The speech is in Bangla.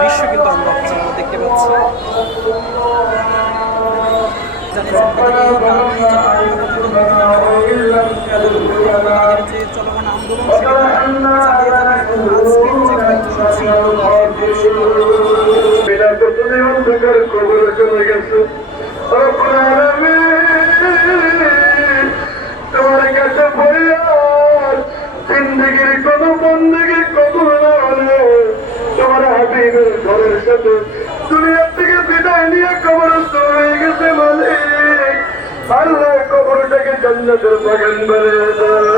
দৃশ্য কিন্তু আমরা দেখতে পাচ্ছি। চলমান আন্দোলন তোমার কাছে জিন্দগির কোন বন্দগি কবুল না হলে তোমার হাবিবের ঘরের সাথে দুনিয়ার থেকে বিদায় নিয়ে কবরস্থ হয়ে গেছে মালিক। আল্লাহ কবরটাকে জান্নাতের বাগান বানিয়ে দাও।